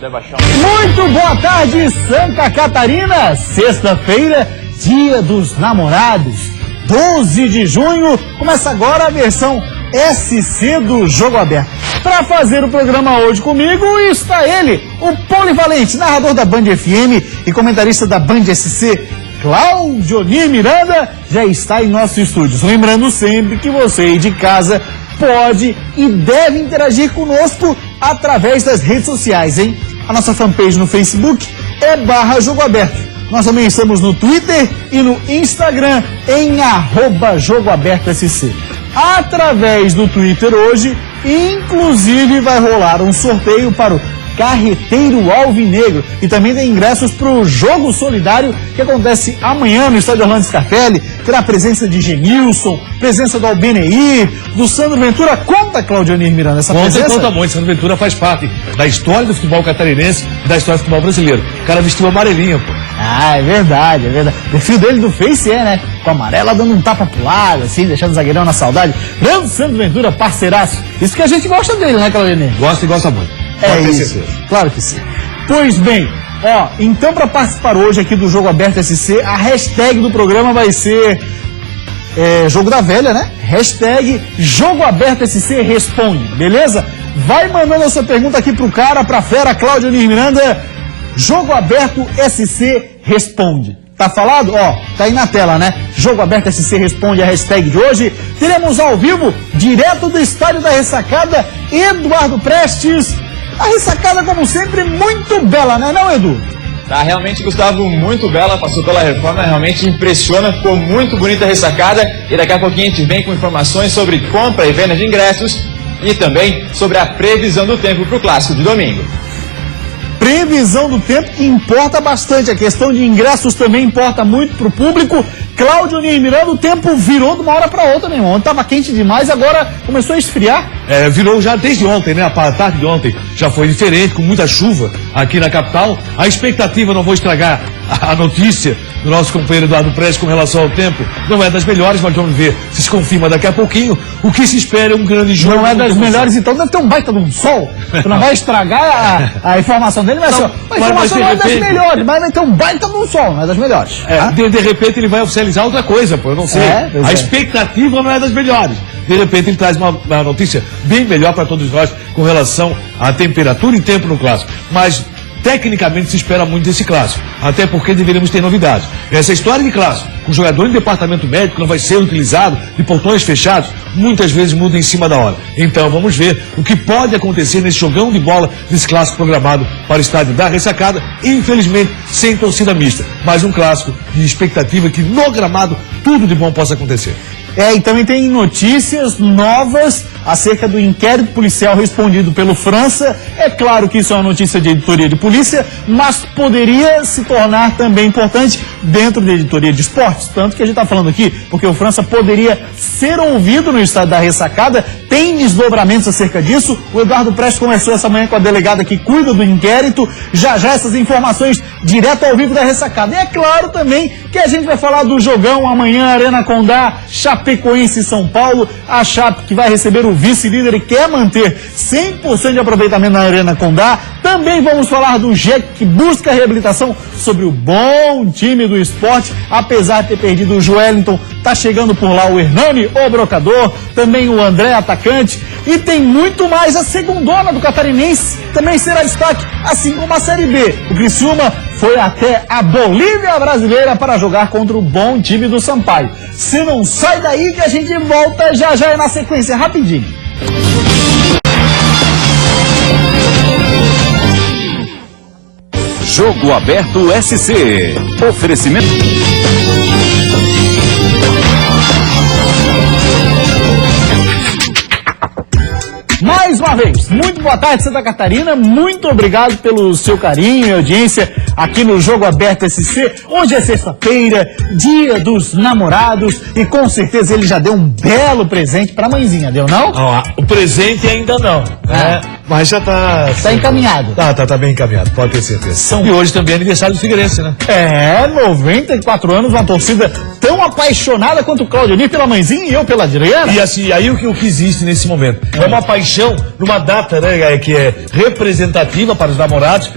Muito boa tarde, Santa Catarina. Sexta-feira, dia dos namorados. 12 de junho, começa agora a versão SC do Jogo Aberto. Para fazer o programa hoje comigo está ele, o polivalente, narrador da Band FM e comentarista da Band SC, Claudionir Miranda, já está em nossos estúdios. Lembrando sempre que você aí de casa pode e deve interagir conosco através das redes sociais, hein? A nossa fanpage no Facebook é /Jogo Aberto. Nós também estamos no Twitter e no Instagram em @JogoAbertoSC. Através do Twitter hoje, inclusive vai rolar um sorteio para o Carreteiro Alvinegro e também tem ingressos para o Jogo Solidário que acontece amanhã no estádio Orlando Scarpelli. Terá a presença de Genilson, presença do Albeneir, do Sandro Ventura. Conta, Claudionir Miranda, essa presença? Conta muito. Sandro Ventura faz parte da história do futebol catarinense e da história do futebol brasileiro. O cara vestiu amarelinho, pô. Ah, é verdade, é verdade. O perfil dele do Face né? Com a amarela dando um tapa pro lado, assim, deixando o zagueirão na saudade. Grande Sandro Ventura, parceiraço. Isso que a gente gosta dele, né, Claudionir? Gosta e gosta muito. É isso, claro que sim. Pois bem, então para participar hoje aqui do Jogo Aberto SC, a hashtag do programa vai ser Jogo da Velha, né? Hashtag Jogo Aberto SC Responde, beleza? Vai mandando a sua pergunta aqui pro cara, pra fera, Claudionir Miranda. Jogo Aberto SC Responde. Tá falado? Tá aí na tela, né? Jogo Aberto SC Responde a hashtag de hoje. Teremos ao vivo, direto do Estádio da Ressacada, Eduardo Prestes. A ressacada, como sempre, muito bela, né, não, Edu? Tá realmente, Gustavo, muito bela, passou pela reforma, realmente impressiona, ficou muito bonita a ressacada. E daqui a pouquinho a gente vem com informações sobre compra e venda de ingressos e também sobre a previsão do tempo para o clássico de domingo. Previsão do tempo que importa bastante, a questão de ingressos também importa muito para o público. Claudionir Miranda, o tempo virou de uma hora para outra, meu irmão. Ontem estava quente demais, agora começou a esfriar. Virou já desde ontem, né? A tarde de ontem já foi diferente, com muita chuva aqui na capital. A expectativa, não vou estragar a notícia do nosso companheiro Eduardo Prestes com relação ao tempo, não é das melhores, mas vamos ver se confirma daqui a pouquinho. O que se espera é um grande jogo. Não é das melhores, então deve ter um baita de um sol. Tu não vai estragar a informação dele, mas a informação não é das melhores, mas vai ter um baita de um sol, não é das melhores. De repente ele vai oficializar outra coisa, pô, eu não sei. A expectativa não é das melhores. De repente ele traz uma notícia bem melhor para todos nós com relação à temperatura e tempo no clássico. Mas tecnicamente se espera muito desse clássico, até porque deveríamos ter novidades. Essa história de clássico, com jogador em departamento médico não vai ser utilizado, de portões fechados, muitas vezes muda em cima da hora. Então vamos ver o que pode acontecer nesse jogão de bola desse clássico programado para o estádio da Ressacada, infelizmente sem torcida mista, mas um clássico de expectativa que no gramado tudo de bom possa acontecer. E também tem notícias novas acerca do inquérito policial respondido pelo França. É claro que isso é uma notícia de editoria de polícia, mas poderia se tornar também importante dentro da editoria de esportes. Tanto que a gente está falando aqui, porque o França poderia ser ouvido no estádio da Ressacada. Tem desdobramentos acerca disso. O Eduardo Prestes conversou essa manhã com a delegada que cuida do inquérito. Já essas informações direto ao vivo da Ressacada. E é claro também que a gente vai falar do jogão amanhã, Arena Condá, Chapecoense e São Paulo. A Chape que vai receber o vice-líder e quer manter 100% de aproveitamento na Arena Condá. Também vamos falar do GEC que busca reabilitação, sobre o bom time do esporte, apesar de ter perdido o Joelinton. Tá chegando por lá o Hernani, o brocador, também o André, atacante, e tem muito mais. A segundona do Catarinense também será destaque, assim como a Série B. O Criciúma foi até a Bolívia brasileira para jogar contra o bom time do Sampaio. Se não sai daí que a gente volta já é na sequência, rapidinho. Jogo Aberto SC. Oferecimento. Mais uma vez, muito boa tarde, Santa Catarina. Muito obrigado pelo seu carinho e audiência aqui no Jogo Aberto SC. Hoje é sexta-feira, dia dos namorados, e com certeza ele já deu um belo presente pra mãezinha, deu não? O presente ainda não, né? Mas já tá... Tá encaminhado. Tá bem encaminhado, pode ter certeza. E hoje também é aniversário do Figueirense, né? 94 anos, uma torcida tão apaixonada quanto o Cláudio Onir pela mãezinha e eu pela Adriana. E assim, aí o que existe nesse momento é uma paixão numa data, né, que é representativa para os namorados,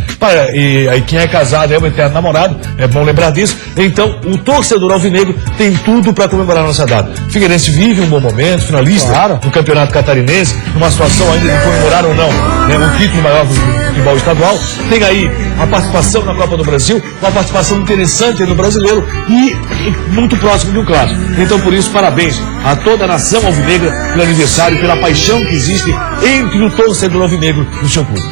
e aí quem é casado é o eterno namorado, é bom lembrar disso. Então, o torcedor alvinegro tem tudo para comemorar a nossa data. Figueirense vive um bom momento, finalista do Campeonato Catarinense, numa situação ainda de comemorar ou não, né, o título maior do futebol estadual. Tem aí a participação na Copa do Brasil, uma participação interessante no Brasileiro e muito próximo de um clássico. Então, por isso, parabéns a toda a nação alvinegra pelo aniversário, pela paixão que existe entre o torcedor alvinegro e o seu clube.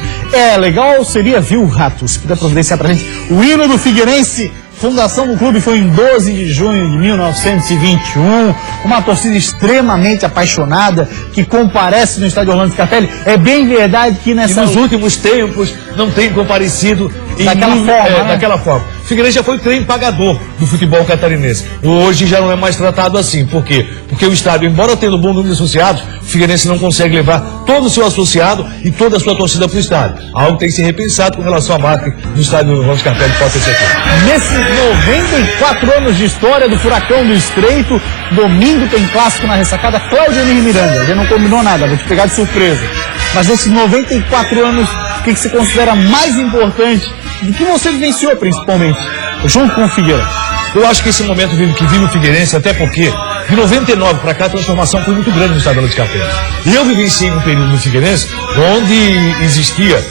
Legal seria, viu, Rato, se puder providenciar pra gente o hino do Figueirense. Fundação do clube foi em 12 de junho de 1921, uma torcida extremamente apaixonada que comparece no estádio Orlando Scarpelli. É bem verdade que nos últimos tempos não tem comparecido daquela forma. O Figueirense já foi o trem pagador do futebol catarinense. Hoje já não é mais tratado assim. Por quê? Porque o estádio, embora tendo um bom número de associados, o Figueirense não consegue levar todo o seu associado e toda a sua torcida para o estádio. Algo tem que ser repensado com relação à marca do estádio Orlando Scarpelli, pode ter certeza. Nesses 94 anos de história do Furacão do Estreito, domingo tem clássico na ressacada. Cláudio Onir Miranda, já não combinou nada, vou te pegar de surpresa. Mas nesses 94 anos, o que você considera mais importante do que você vivenciou, principalmente, junto com o Figueira? Eu acho que esse momento que vive o Figueirense, até porque de 99 para cá a transformação foi muito grande no estado de Scarpelli. E eu vivenciei um período no Figueirense onde existia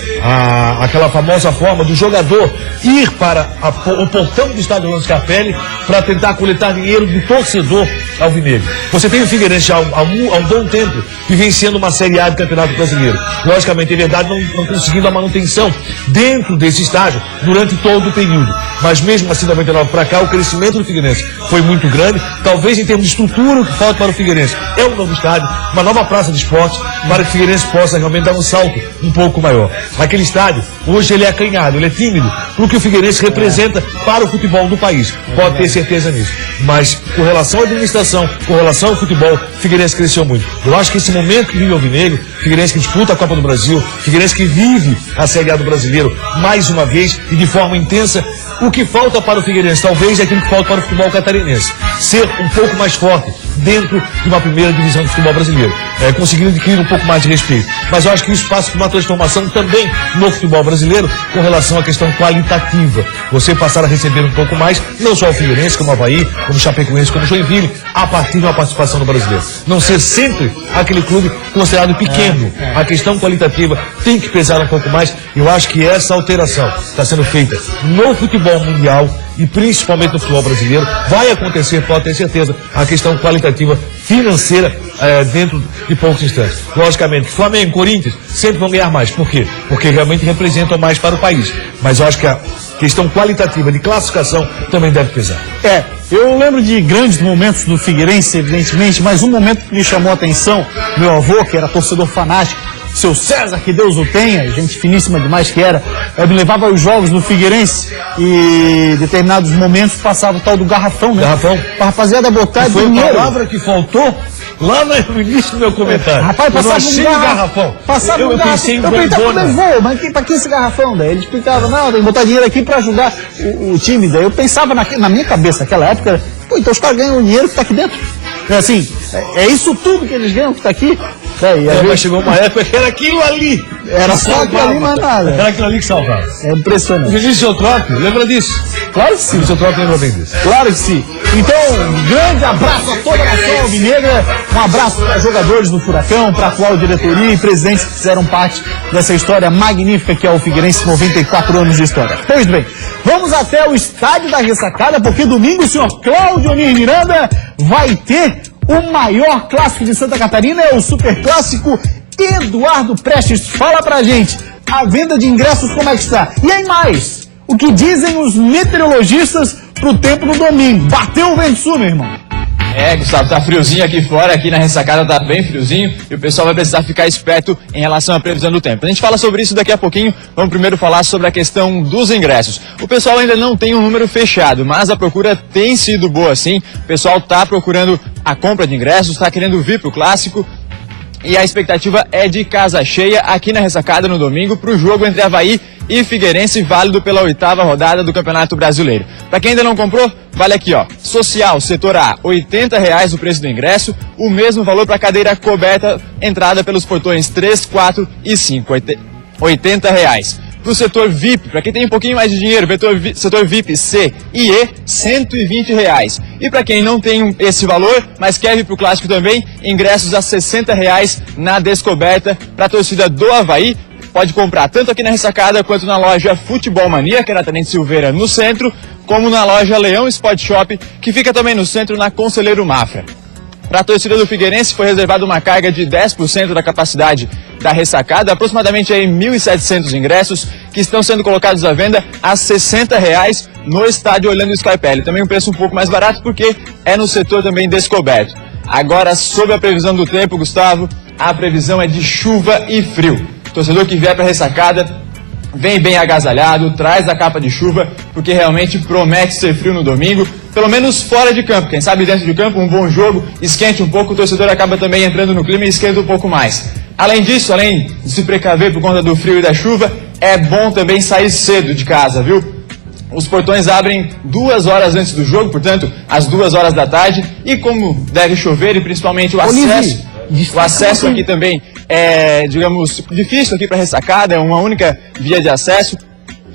aquela famosa forma do jogador ir para o portão do estádio Orlando Scarpelli para tentar coletar dinheiro do torcedor alvinegro. Você tem o Figueirense há um bom tempo vivenciando uma Série A do Campeonato Brasileiro. Logicamente, é verdade, não conseguindo a manutenção dentro desse estádio durante todo o período. Mas mesmo assim, 99 para cá, o crescimento do Figueirense foi muito grande. Talvez em termos de estrutura, o que falta para o Figueirense é um novo estádio, uma nova praça de esportes, para que o Figueirense possa realmente dar um salto um pouco maior. Aquele estádio, hoje ele é acanhado, ele é tímido, porque o Figueirense representa para o futebol do país. Pode ter certeza nisso. Mas com relação à administração, com relação ao futebol, o Figueirense cresceu muito. Eu acho que esse momento que vive o alvinegro, Figueirense que disputa a Copa do Brasil, Figueirense que vive a Série A do Brasileiro mais uma vez e de forma intensa, o que falta para o Figueirense talvez é aquilo que falta para o futebol catarinense. Ser um pouco mais forte dentro de uma primeira divisão do futebol brasileiro. Conseguindo adquirir um pouco mais de respeito. Mas eu acho que isso passa por uma transformação também no futebol brasileiro com relação à questão qualitativa. Você passar a receber um pouco mais, não só o Figueirense, como o Avaí, como o Chapecoense, como o Joinville, a partir de uma participação no brasileiro. Não ser sempre aquele clube considerado pequeno. A questão qualitativa tem que pesar um pouco mais. Eu acho que essa alteração está sendo feita no futebol mundial e principalmente no futebol brasileiro. Vai acontecer, pode ter certeza, a questão qualitativa financeira dentro de poucos instantes. Logicamente, Flamengo, Corinthians sempre vão ganhar mais. Por quê? Porque realmente representam mais para o país. Mas eu acho que a questão qualitativa de classificação também deve pesar. Eu lembro de grandes momentos do Figueirense, evidentemente, mas um momento que me chamou a atenção, meu avô, que era torcedor fanático, seu César, que Deus o tenha, gente finíssima demais que era, me levava aos jogos do Figueirense e em determinados momentos passava o tal do garrafão, né? Garrafão. Pra rapaziada botar foi dinheiro. A palavra que faltou lá no início do meu comentário. Rapaz, passava um garrafão. Passava um garrafão. Pensei em eu perguntava pro meu avô, mas pra que esse garrafão? Daí ele explicava, não, tem que botar dinheiro aqui pra ajudar o time. Daí eu pensava na minha cabeça, naquela época, então os caras ganham o dinheiro que tá aqui dentro. Assim, é isso tudo que eles ganham que tá aqui. Mas chegou uma época que era aquilo ali. Era só aquilo ali, mais nada. Era aquilo ali que salvava. É impressionante. Você disse seu troco? Lembra disso? Claro que sim. O seu troco lembra bem disso. Claro que sim. Então, um grande abraço a toda a nação alvinegra. Um abraço para os jogadores do Furacão, para a atual diretoria e presidentes que fizeram parte dessa história magnífica que é o Figueirense, 94 anos de história. Pois bem, vamos até o estádio da ressacada, porque domingo o senhor Cláudio Onir Miranda vai ter o maior clássico de Santa Catarina, é o Super Clássico Eduardo Prestes. Fala pra gente, a venda de ingressos como é que está? E aí mais, o que dizem os meteorologistas pro tempo no domingo? Bateu o vento sul, meu irmão? Gustavo, tá friozinho aqui fora, aqui na ressacada tá bem friozinho e o pessoal vai precisar ficar esperto em relação à previsão do tempo. A gente fala sobre isso daqui a pouquinho, vamos primeiro falar sobre a questão dos ingressos. O pessoal ainda não tem um número fechado, mas a procura tem sido boa sim, o pessoal tá procurando a compra de ingressos, tá querendo vir pro Clássico. E a expectativa é de casa cheia aqui na ressacada no domingo para o jogo entre Avaí e Figueirense, válido pela 8ª rodada do Campeonato Brasileiro. Para quem ainda não comprou, vale aqui, ó. Social, setor A, R$ 80,00 o preço do ingresso, o mesmo valor para cadeira coberta, entrada pelos portões 3, 4 e 5, R$ 80,00. Para o setor VIP, para quem tem um pouquinho mais de dinheiro, setor VIP C e E, R$ 120,00. E para quem não tem esse valor, mas quer vir para o Clássico também, ingressos a R$ 60,00 na descoberta para a torcida do Avaí. Pode comprar tanto aqui na ressacada quanto na loja Futebol Mania, que é na Tenente Silveira, no centro, como na loja Leão Sport Shop, que fica também no centro, na Conselheiro Mafra. Para a torcida do Figueirense foi reservada uma carga de 10% da capacidade da ressacada, aproximadamente aí 1.700 ingressos que estão sendo colocados à venda a R$ 60,00 no estádio Orlando Scarpelli. Também um preço um pouco mais barato porque é no setor também descoberto. Agora, sobre a previsão do tempo, Gustavo, a previsão é de chuva e frio. O torcedor que vier para a ressacada, vem bem agasalhado, traz a capa de chuva, porque realmente promete ser frio no domingo, pelo menos fora de campo. Quem sabe dentro de campo, um bom jogo, esquente um pouco, o torcedor acaba também entrando no clima e esquenta um pouco mais. Além disso, além de se precaver por conta do frio e da chuva, é bom também sair cedo de casa, viu? Os portões abrem 2 horas antes do jogo, portanto, às 2 horas da tarde, e como deve chover e principalmente o acesso aqui também é, digamos, difícil aqui para a ressacada, é uma única via de acesso.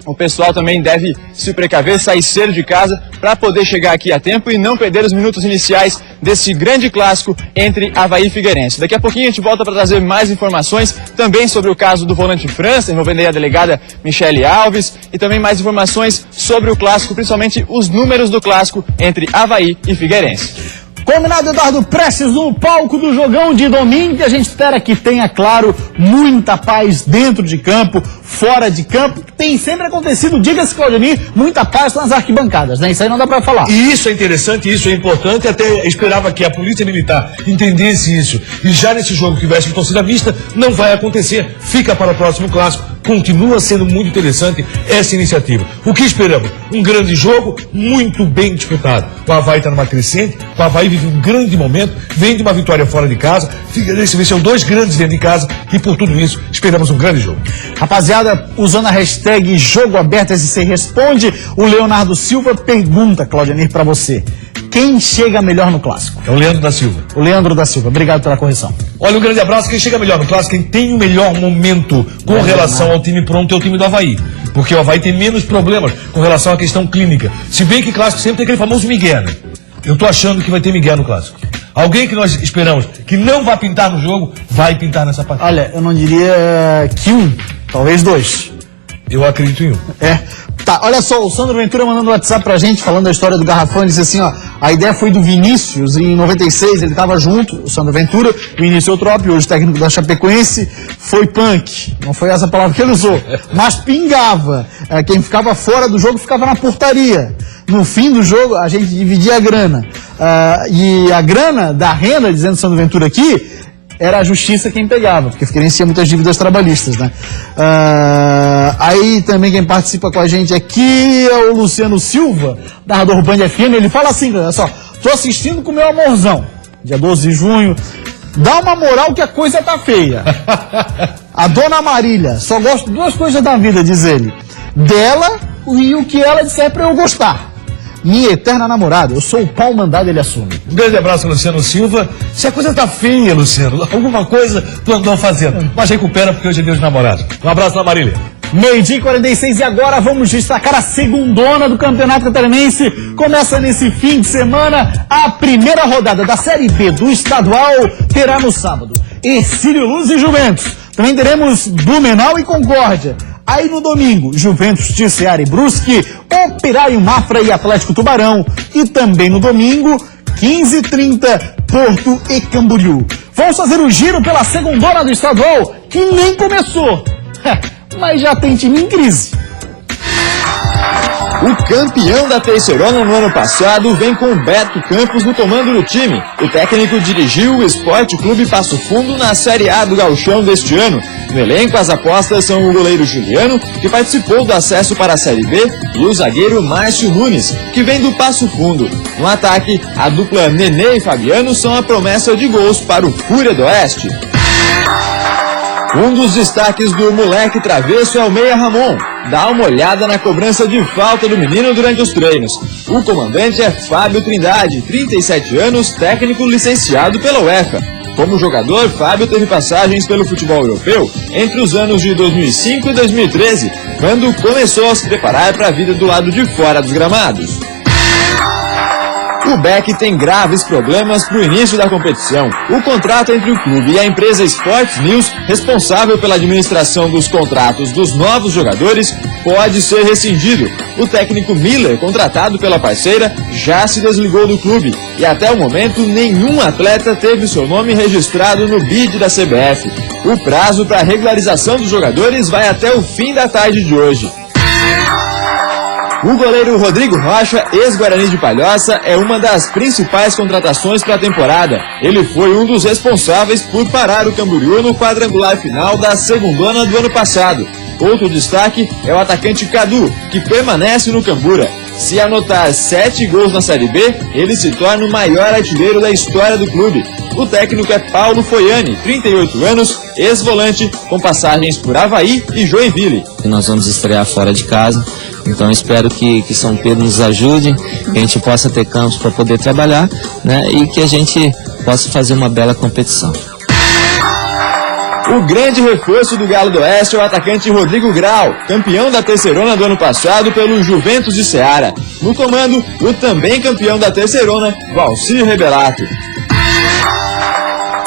O pessoal também deve se precaver, sair cedo de casa para poder chegar aqui a tempo e não perder os minutos iniciais desse grande clássico entre Avaí e Figueirense. Daqui a pouquinho a gente volta para trazer mais informações também sobre o caso do volante França, envolvendo aí a delegada Michele Alves, e também mais informações sobre o clássico, principalmente os números do clássico entre Avaí e Figueirense. Combinado, Eduardo Prestes, no palco do jogão de domingo, que a gente espera que tenha, claro, muita paz dentro de campo, fora de campo. Tem sempre acontecido, diga-se, Claudemir, muita paz nas arquibancadas, né? Isso aí não dá pra falar. E isso é interessante, isso é importante, até esperava que a Polícia Militar entendesse isso. E já nesse jogo que tivesse torcida mista, não vai acontecer. Fica para o próximo clássico. Continua sendo muito interessante essa iniciativa. O que esperamos? Um grande jogo, muito bem disputado. O Avaí está numa crescente, o Avaí vive um grande momento, vem de uma vitória fora de casa, Figueirense venceu 2 grandes dentro de casa e por tudo isso esperamos um grande jogo. Rapaziada, usando a hashtag Jogo Aberto SC Responde, o Leonardo Silva pergunta, Claudemir, para você. Quem chega melhor no clássico? É o Leandro da Silva. O Leandro da Silva, obrigado pela correção. Olha, um grande abraço. Quem chega melhor no clássico, quem tem o melhor momento com relação ao time pronto é o time do Avaí. Porque o Avaí tem menos problemas com relação à questão clínica. Se bem que clássico sempre tem aquele famoso Miguel, né? Eu tô achando que vai ter Miguel no clássico. Alguém que nós esperamos que não vai pintar no jogo, vai pintar nessa partida. Olha, eu não diria que 1, talvez 2. Eu acredito em 1. É. Tá, olha só, o Sandro Ventura mandando um WhatsApp pra gente, falando da história do Garrafão, ele disse assim, ó, a ideia foi do Vinícius, em 96, ele tava junto, o Sandro Ventura, Vinícius Eutrópio, hoje técnico da Chapecoense, foi punk, não foi essa palavra que ele usou, mas pingava, quem ficava fora do jogo ficava na portaria. No fim do jogo, a gente dividia a grana, e a grana da renda, dizendo Sandro Ventura aqui, era a justiça quem pegava, porque Figueirense tinha muitas dívidas trabalhistas, né? Aí também quem participa com a gente aqui é o Luciano Silva, narrador Band FM, ele fala assim, olha só, tô assistindo com o meu amorzão, dia 12 de junho, dá uma moral que a coisa tá feia. A dona Marília, só gosto de 2 coisas da vida, diz ele, dela e o que ela disser pra eu gostar. Minha eterna namorada, eu sou o pau mandado, ele assume. Um grande abraço, Luciano Silva. Se a coisa tá feia, Luciano, alguma coisa tu andou fazendo, mas recupera porque hoje é dia dos namorados. Um abraço lá, Marília. 12h46 e agora vamos destacar a segundona do Campeonato Catarinense. Começa nesse fim de semana, a primeira rodada da Série B do Estadual terá no sábado Ercílio Luz e Juventus. Também teremos Blumenau e Concórdia. Aí no domingo, Juventus de Ceará e Brusque, Operário Mafra e Atlético Tubarão. E também no domingo, 15h30, Porto e Camboriú. Vamos fazer o giro pela segundona do estadual, que nem começou. Mas já tem time em crise. O campeão da Terceirona no ano passado vem com Beto Campos no comando do time. O técnico dirigiu o Esporte Clube Passo Fundo na Série A do Gauchão deste ano. No elenco, as apostas são o goleiro Juliano, que participou do acesso para a Série B, e o zagueiro Márcio Nunes, que vem do Passo Fundo. No ataque, a dupla Nenê e Fabiano são a promessa de gols para o Fúria do Oeste. Um dos destaques do moleque travesso é o meia Ramon. Dá uma olhada na cobrança de falta do menino durante os treinos. O comandante é Fábio Trindade, 37 anos, técnico licenciado pela UEFA. Como jogador, Fábio teve passagens pelo futebol europeu entre os anos de 2005 e 2013, quando começou a se preparar para a vida do lado de fora dos gramados. O Beck tem graves problemas para o início da competição. O contrato entre o clube e a empresa Sports News, responsável pela administração dos contratos dos novos jogadores, pode ser rescindido. O técnico Miller, contratado pela parceira, já se desligou do clube e até o momento nenhum atleta teve seu nome registrado no bid da CBF. O prazo para a regularização dos jogadores vai até o fim da tarde de hoje. O goleiro Rodrigo Rocha, ex-Guarani de Palhoça, é uma das principais contratações para a temporada. Ele foi um dos responsáveis por parar o Camboriú no quadrangular final da segundona do ano passado. Outro destaque é o atacante Cadu, que permanece no Cambura. Se anotar 7 gols na Série B, ele se torna o maior artilheiro da história do clube. O técnico é Paulo Foiani, 38 anos, ex-volante, com passagens por Avaí e Joinville. Nós vamos estrear fora de casa, então espero que São Pedro nos ajude, que a gente possa ter campos para poder trabalhar, né, e que a gente possa fazer uma bela competição. O grande reforço do Galo do Oeste é o atacante Rodrigo Grau, campeão da Terceirona do ano passado pelo Juventus de Ceará. No comando, o também campeão da Terceirona, Valcir Rebelato.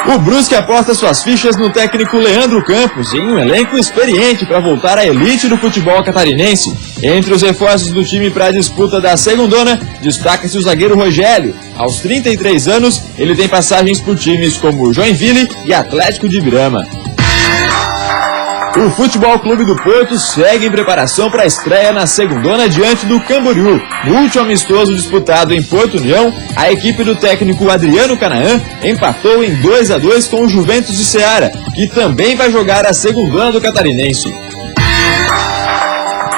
O Brusque aposta suas fichas no técnico Leandro Campos em um elenco experiente para voltar à elite do futebol catarinense. Entre os reforços do time para a disputa da segundona, destaca-se o zagueiro Rogério. Aos 33 anos, ele tem passagens por times como Joinville e Atlético de Ibirama. O Futebol Clube do Porto segue em preparação para a estreia na segundona diante do Camboriú. No último amistoso disputado em Porto União, a equipe do técnico Adriano Canaã empatou em 2-2 com o Juventus de Ceará, que também vai jogar a segundona do Catarinense.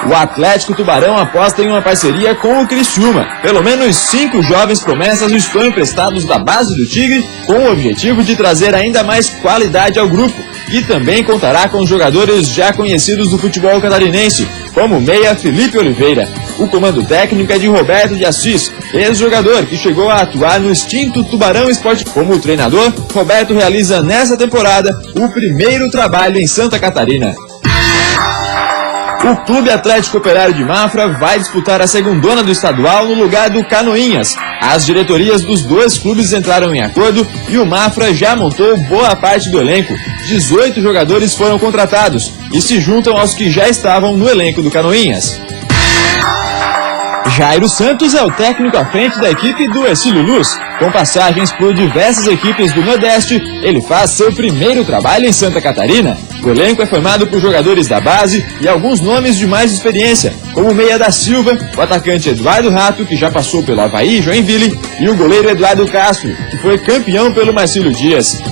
O Atlético Tubarão aposta em uma parceria com o Criciúma. Pelo menos 5 jovens promessas estão emprestados da base do Tigre, com o objetivo de trazer ainda mais qualidade ao grupo. E também contará com jogadores já conhecidos do futebol catarinense, como o meia Felipe Oliveira. O comando técnico é de Roberto de Assis, ex-jogador que chegou a atuar no extinto Tubarão Esporte. Como treinador, Roberto realiza nessa temporada o primeiro trabalho em Santa Catarina. O Clube Atlético Operário de Mafra vai disputar a segundona do estadual no lugar do Canoinhas. As diretorias dos dois clubes entraram em acordo e o Mafra já montou boa parte do elenco. 18 jogadores foram contratados e se juntam aos que já estavam no elenco do Canoinhas. Jairo Santos é o técnico à frente da equipe do Ercílio Luz. Com passagens por diversas equipes do Nordeste, ele faz seu primeiro trabalho em Santa Catarina. O elenco é formado por jogadores da base e alguns nomes de mais experiência, como o meia da Silva, o atacante Eduardo Rato, que já passou pelo Avaí e Joinville, e o goleiro Eduardo Castro, que foi campeão pelo Marcílio Dias.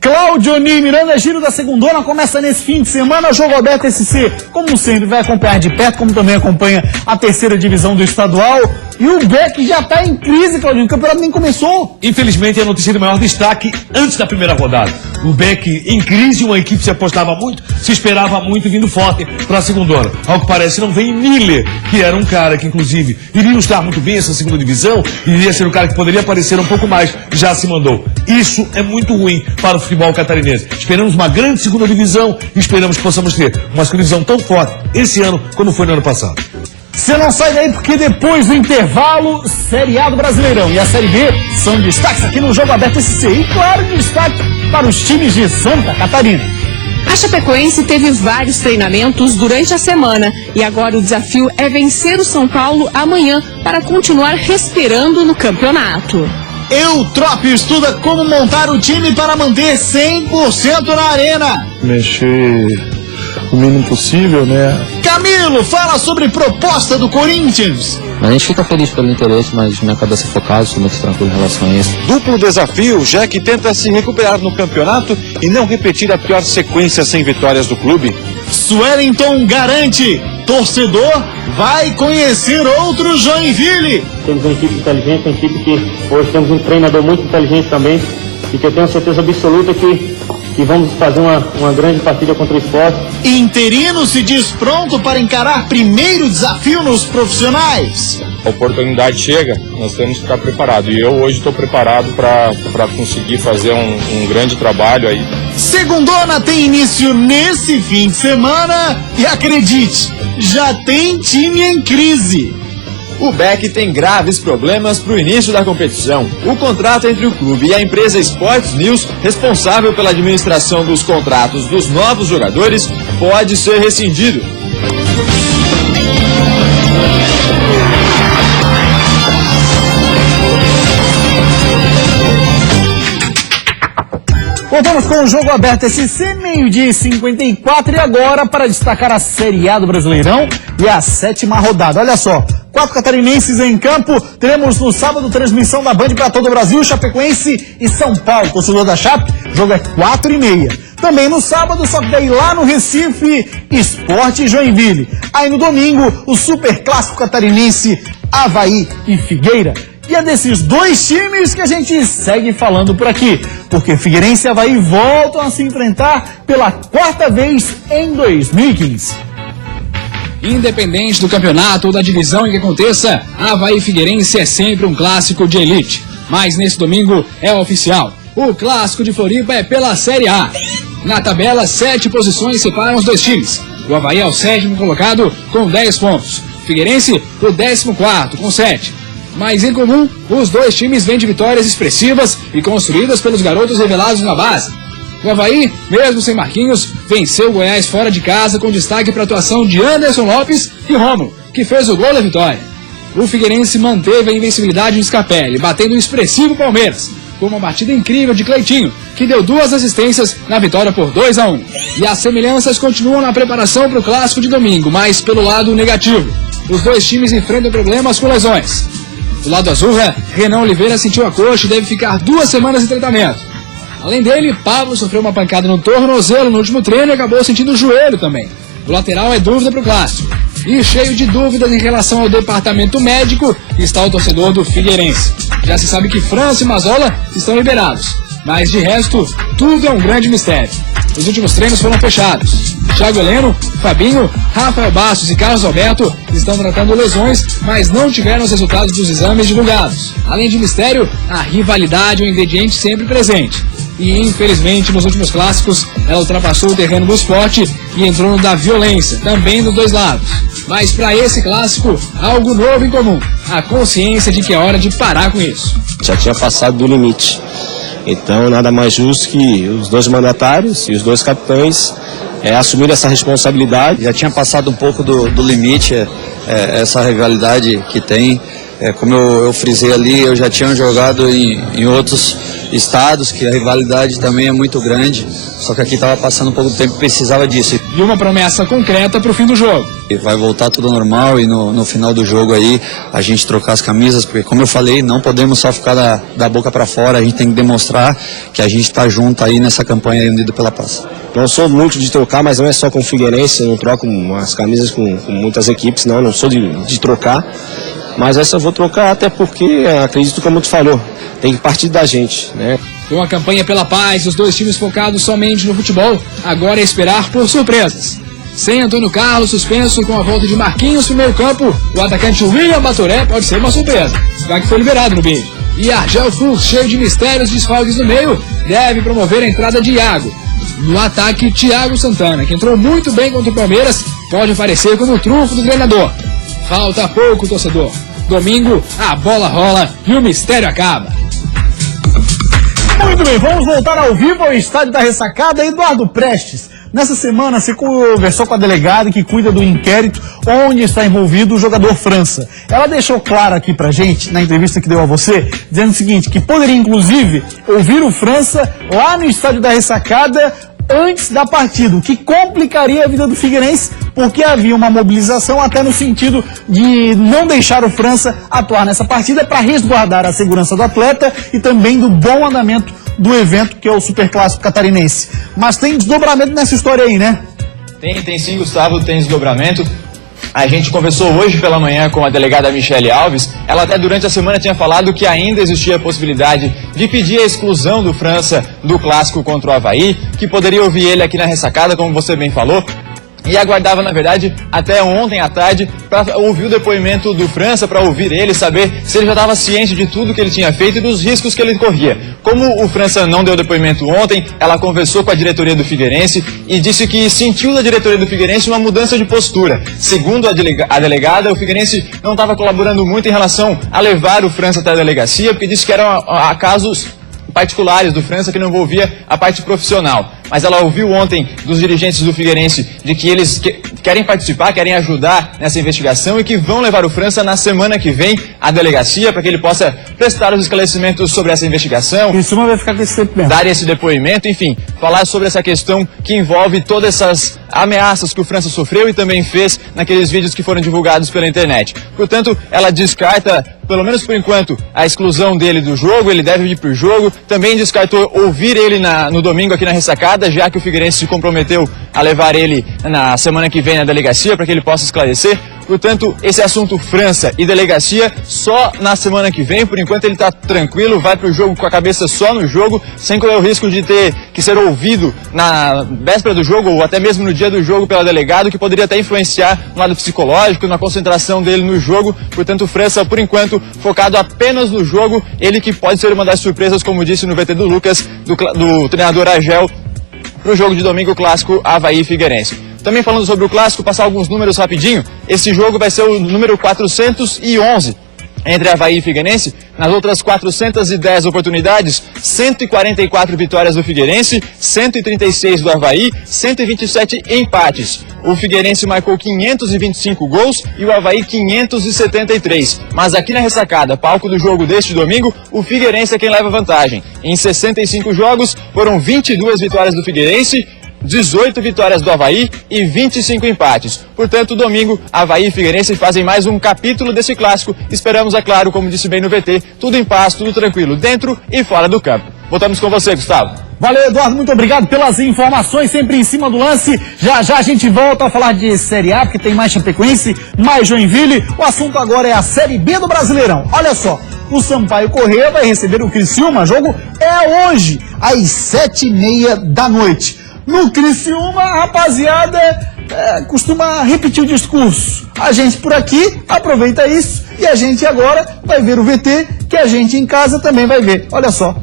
Cláudio Ni, Miranda, giro da segundona, começa nesse fim de semana, jogo aberto SC, como sempre, vai acompanhar de perto, como também acompanha a terceira divisão do estadual. E o Beck já está em crise, Claudinho, o campeonato nem começou. Infelizmente, é a notícia de maior destaque antes da primeira rodada. O Beck em crise, uma equipe se apostava muito, se esperava muito, vindo forte para a segundona. Ao que parece, não vem Miller, que era um cara que, inclusive, iria estar muito bem essa segunda divisão, iria ser um cara que poderia aparecer um pouco mais, já se mandou. Isso é muito ruim para o futebol catarinense. Esperamos uma grande segunda divisão e esperamos que possamos ter uma segunda divisão tão forte esse ano como foi no ano passado. Você não sai daí porque depois do intervalo, Série A do Brasileirão e a Série B são destaques aqui no Jogo Aberto SC. E claro, destaque para os times de Santa Catarina. A Chapecoense teve vários treinamentos durante a semana e agora o desafio é vencer o São Paulo amanhã para continuar respirando no campeonato. Eutrópio estuda como montar o time para manter 100% na arena. Mexer o mínimo possível, né? Camilo Danilo, fala sobre proposta do Corinthians. A gente fica feliz pelo interesse, mas minha cabeça é focada, sou muito tranquilo em relação a isso. Duplo desafio, já que tenta se recuperar no campeonato e não repetir a pior sequência sem vitórias do clube. Suellington garante, torcedor vai conhecer outro Joinville. Temos uma equipe inteligente, uma equipe que hoje temos um treinador muito inteligente também e que eu tenho certeza absoluta que vamos fazer uma grande partida contra o Sport. Interino se diz pronto para encarar primeiro desafio nos profissionais. A oportunidade chega, nós temos que estar preparados. E eu hoje estou preparado para conseguir fazer um grande trabalho aí. Segundona tem início nesse fim de semana e acredite, já tem time em crise. O Beck tem graves problemas para o início da competição. O contrato entre o clube e a empresa Sports News, responsável pela administração dos contratos dos novos jogadores, pode ser rescindido. Voltamos com o Jogo Aberto SC, meio-dia e 54, e agora para destacar a Série A do Brasileirão e a 7ª rodada. Olha só, 4 catarinenses em campo, teremos no sábado transmissão da Band para todo o Brasil, Chapecoense e São Paulo, torcedor da Chape, o jogo é 4h30. Também no sábado, só que daí lá no Recife, Sport e Joinville. Aí no domingo, o super clássico catarinense, Avaí e Figueira. E é desses dois times que a gente segue falando por aqui, porque Figueirense e Avaí voltam a se enfrentar pela 4ª vez em 2015. Independente do campeonato ou da divisão em que aconteça, Avaí e Figueirense é sempre um clássico de elite. Mas nesse domingo é oficial. O clássico de Floripa é pela Série A. Na tabela, 7 posições separam os dois times. O Avaí é o 7º colocado com 10 pontos. Figueirense, o 14º com 7. Mas em comum, os dois times vêm de vitórias expressivas e construídas pelos garotos revelados na base. O Avaí, mesmo sem Marquinhos, venceu o Goiás fora de casa com destaque para a atuação de Anderson Lopes e Rômulo, que fez o gol da vitória. O Figueirense manteve a invencibilidade no Scarpelli, batendo o expressivo Palmeiras, com uma batida incrível de Cleitinho, que deu 2 assistências na vitória por 2-1. E as semelhanças continuam na preparação para o clássico de domingo, mas pelo lado negativo. Os dois times enfrentam problemas com lesões. Do lado azul, Renan Oliveira sentiu a coxa e deve ficar 2 semanas em tratamento. Além dele, Pablo sofreu uma pancada no tornozelo no último treino e acabou sentindo o joelho também. O lateral é dúvida para o clássico. E cheio de dúvidas em relação ao departamento médico está o torcedor do Figueirense. Já se sabe que França e Mazola estão liberados, mas de resto, tudo é um grande mistério. Os últimos treinos foram fechados. Thiago Heleno, Fabinho, Rafael Bastos e Carlos Alberto estão tratando lesões, mas não tiveram os resultados dos exames divulgados. Além de mistério, a rivalidade é um ingrediente sempre presente. E infelizmente nos últimos clássicos ela ultrapassou o terreno do esporte e entrou no da violência, também dos dois lados. Mas para esse clássico, algo novo em comum, a consciência de que é hora de parar com isso. Já tinha passado do limite, então nada mais justo que os dois mandatários e os dois capitães assumir essa responsabilidade. Já tinha passado um pouco do limite, essa rivalidade que tem. Como eu frisei ali, eu já tinha jogado em outros estados, que a rivalidade também é muito grande, só que aqui estava passando um pouco de tempo e precisava disso. E uma promessa concreta para o fim do jogo. E vai voltar tudo normal e no final do jogo aí a gente trocar as camisas, porque como eu falei, não podemos só ficar da boca para fora, a gente tem que demonstrar que a gente está junto aí nessa campanha aí, Unido pela Paz. Não sou muito de trocar, mas não é só com o Figueirense, eu não troco as camisas com muitas equipes, não sou de trocar. Mas essa eu vou trocar até porque, acredito como tu falou, tem que partir da gente, né? Com a campanha pela paz, os dois times focados somente no futebol, agora é esperar por surpresas. Sem Antônio Carlos suspenso com a volta de Marquinhos no meio campo, o atacante William Batoré pode ser uma surpresa, já que foi liberado no bid. E Argel Fux, cheio de mistérios e desfalques no meio, deve promover a entrada de Iago. No ataque, Thiago Santana, que entrou muito bem contra o Palmeiras, pode aparecer como o trunfo do treinador. Falta pouco, torcedor. Domingo, a bola rola e o mistério acaba. Muito bem, vamos voltar ao vivo ao estádio da Ressacada. Eduardo Prestes, nessa semana você conversou com a delegada que cuida do inquérito onde está envolvido o jogador França. Ela deixou claro aqui pra gente, na entrevista que deu a você, dizendo o seguinte, que poderia inclusive ouvir o França lá no estádio da Ressacada antes da partida, o que complicaria a vida do Figueirense, porque havia uma mobilização até no sentido de não deixar o França atuar nessa partida para resguardar a segurança do atleta e também do bom andamento do evento, que é o Superclássico Catarinense. Mas tem desdobramento nessa história aí, né? Tem sim, Gustavo, tem desdobramento. A gente conversou hoje pela manhã com a delegada Michele Alves. Ela até durante a semana tinha falado que ainda existia a possibilidade de pedir a exclusão do França do clássico contra o Avaí, que poderia ouvir ele aqui na ressacada, como você bem falou. E aguardava, na verdade, até ontem à tarde para ouvir o depoimento do França, para ouvir ele, saber se ele já estava ciente de tudo que ele tinha feito e dos riscos que ele corria. Como o França não deu depoimento ontem, ela conversou com a diretoria do Figueirense e disse que sentiu da diretoria do Figueirense uma mudança de postura. Segundo a delegada, o Figueirense não estava colaborando muito em relação a levar o França até a delegacia, porque disse que eram casos particulares do França que não envolvia a parte profissional. Mas ela ouviu ontem dos dirigentes do Figueirense de que eles querem participar, querem ajudar nessa investigação e que vão levar o França na semana que vem à delegacia para que ele possa prestar os esclarecimentos sobre essa investigação. Isso não vai ficar com esse depoimento. Dar esse depoimento, enfim, falar sobre essa questão que envolve todas essas ameaças que o França sofreu e também fez naqueles vídeos que foram divulgados pela internet. Portanto, ela descarta, pelo menos por enquanto, a exclusão dele do jogo, ele deve ir para o jogo. Também descartou ouvir ele no domingo aqui na ressacada, já que o Figueirense se comprometeu a levar ele na semana que vem na delegacia para que ele possa esclarecer. Portanto, esse assunto França e delegacia só na semana que vem. Por enquanto ele está tranquilo, vai para o jogo com a cabeça só no jogo, sem correr o risco de ter que ser ouvido na véspera do jogo ou até mesmo no dia do jogo pela delegada, que poderia até influenciar no lado psicológico, na concentração dele no jogo. Portanto, o França, por enquanto, focado apenas no jogo, ele que pode ser uma das surpresas, como disse no VT do Lucas, do treinador Agel, para o jogo de domingo clássico Avaí Figueirense. Também falando sobre o clássico, passar alguns números rapidinho. Esse jogo vai ser o número 411 entre Avaí e Figueirense. Nas outras 410 oportunidades, 144 vitórias do Figueirense, 136 do Avaí, 127 empates. O Figueirense marcou 525 gols e o Avaí 573. Mas aqui na ressacada, palco do jogo deste domingo, o Figueirense é quem leva vantagem. Em 65 jogos, foram 22 vitórias do Figueirense, 18 vitórias do Avaí e 25 empates. Portanto, domingo, Avaí e Figueirense fazem mais um capítulo desse clássico. Esperamos, é claro, como disse bem no VT, tudo em paz, tudo tranquilo, dentro e fora do campo. Voltamos com você, Gustavo. Valeu, Eduardo, muito obrigado pelas informações, sempre em cima do lance. Já já a gente volta a falar de Série A, porque tem mais Chapecoense, mais Joinville. O assunto agora é a Série B do Brasileirão. Olha só, o Sampaio Corrêa vai receber o Criciúma. O jogo é hoje, às 7h30 da noite. No Criciúma, a rapaziada costuma repetir o discurso. A gente por aqui aproveita isso e a gente agora vai ver o VT, que a gente em casa também vai ver. Olha só.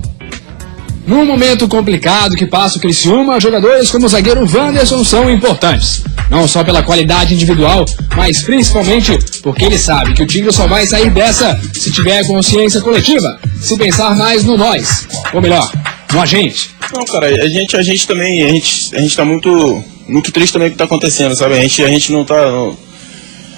Num momento complicado que passa o Criciúma, jogadores como o zagueiro Wanderson são importantes. Não só pela qualidade individual, mas principalmente porque ele sabe que o time só vai sair dessa se tiver consciência coletiva, se pensar mais no nós, ou melhor, no a gente. Não, cara, a gente também, a gente tá muito triste também com o que tá acontecendo, sabe? A gente não tá...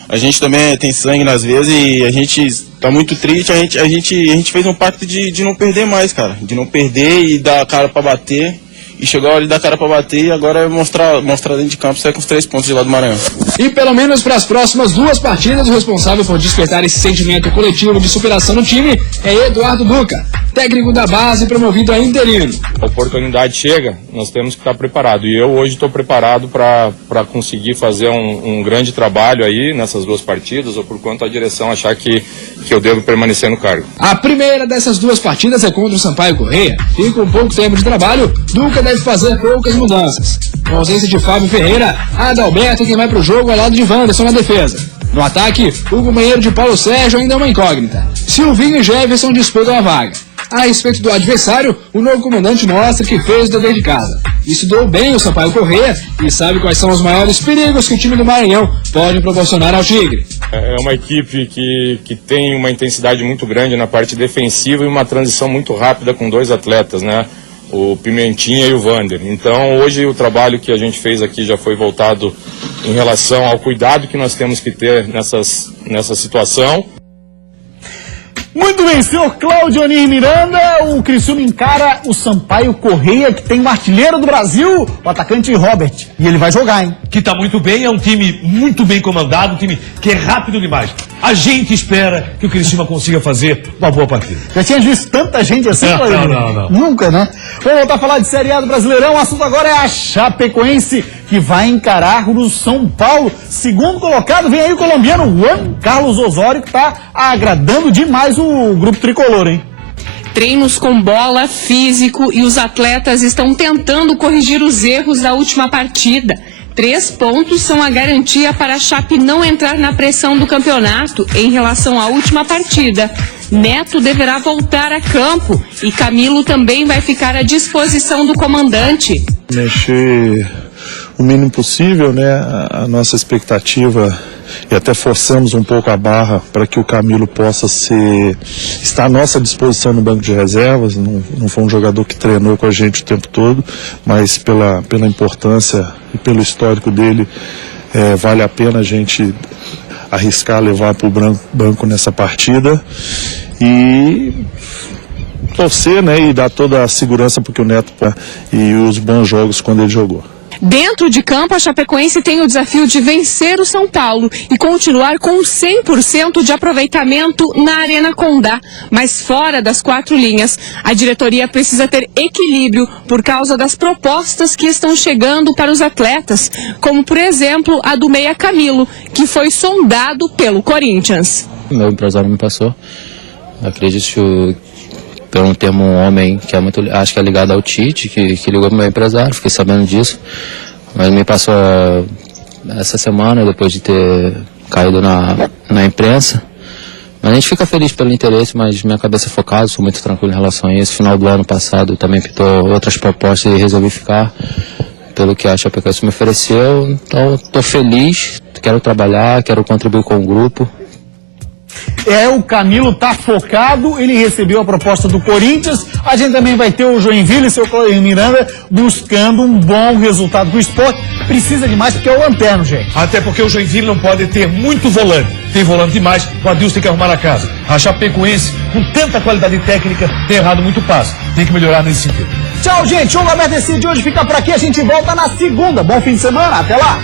A gente também tem sangue nas vezes e a gente tá muito triste. A gente fez um pacto de não perder mais, cara. De não perder e dar a cara pra bater. E chegou a hora de dar a cara pra bater e agora é mostrar dentro de campo, sair com os 3 pontos de lá do Maranhão. E pelo menos para as próximas 2 partidas, o responsável por despertar esse sentimento coletivo de superação no time é Eduardo Duca, técnico da base promovido a interino. A oportunidade chega, nós temos que estar preparados. E eu hoje estou preparado para conseguir fazer um grande trabalho aí nessas 2 partidas, ou por quanto a direção achar que eu devo permanecer no cargo. A primeira dessas 2 partidas é contra o Sampaio Corrêa. E com pouco tempo de trabalho, Duca deve fazer poucas mudanças. Com a ausência de Fábio Ferreira, Adalberto quem vai para o jogo ao lado de Wanderson na defesa. No ataque, o companheiro de Paulo Sérgio ainda é uma incógnita. Silvinho e Jefferson disputam a vaga. A respeito do adversário, o novo comandante mostra que fez o dever de casa. Estudou bem o Sampaio Corrêa e sabe quais são os maiores perigos que o time do Maranhão pode proporcionar ao Tigre. É uma equipe que tem uma intensidade muito grande na parte defensiva e uma transição muito rápida com 2 atletas, né? O Pimentinha e o Wander. Então hoje o trabalho que a gente fez aqui já foi voltado em relação ao cuidado que nós temos que ter nessa situação. Muito bem, senhor Claudio Onir Miranda, o Criciúma encara o Sampaio Correia, que tem o artilheiro do Brasil, o atacante Robert. E ele vai jogar, hein? Que tá muito bem, é um time muito bem comandado, um time que é rápido demais. A gente espera que o Criciúma consiga fazer uma boa partida. Já tinha visto tanta gente assim, Claudio? Não. Nunca, né? Vamos voltar a falar de Série A do Brasileirão. O assunto agora é a Chapecoense, que vai encarar o São Paulo. Segundo colocado, vem aí o colombiano Juan Carlos Osório, que tá agradando demais o grupo tricolor, hein? Treinos com bola, físico, e os atletas estão tentando corrigir os erros da última partida. 3 pontos são a garantia para a Chape não entrar na pressão do campeonato em relação à última partida. Neto deverá voltar a campo e Camilo também vai ficar à disposição do comandante. Mexer o mínimo possível, né? A nossa expectativa, e até forçamos um pouco a barra para que o Camilo possa estar à nossa disposição no banco de reservas. Não foi um jogador que treinou com a gente o tempo todo, mas pela importância e pelo histórico dele, vale a pena a gente arriscar levar para o banco nessa partida e torcer, né, e dar toda a segurança porque o Neto e os bons jogos quando ele jogou. Dentro de campo, a Chapecoense tem o desafio de vencer o São Paulo e continuar com 100% de aproveitamento na Arena Condá. Mas fora das 4 linhas, a diretoria precisa ter equilíbrio por causa das propostas que estão chegando para os atletas, como, por exemplo, a do meia Camilo, que foi sondado pelo Corinthians. Meu empresário me passou. Acredito pelo termo um homem que é muito, acho que é ligado ao Tite, que ligou pro meu empresário, fiquei sabendo disso, mas me passou essa semana, depois de ter caído na imprensa. Mas a gente fica feliz pelo interesse, mas minha cabeça é focada, sou muito tranquilo em relação a isso. Final do ano passado também pintou outras propostas e resolvi ficar pelo que a Chapecoense me ofereceu, então estou feliz, quero trabalhar, quero contribuir com o grupo. O Camilo tá focado, ele recebeu a proposta do Corinthians, a gente também vai ter o Joinville e seu Claudio Miranda buscando um bom resultado do esporte. Precisa demais porque é o lanterno, gente. Até porque o Joinville não pode ter muito volante. Tem volante demais, o Adilson tem que arrumar a casa. A Chapecoense, com tanta qualidade técnica, tem errado muito passe. Tem que melhorar nesse sentido. Tchau, gente. O Jogo Aberto de hoje fica por aqui, a gente volta na segunda. Bom fim de semana, até lá.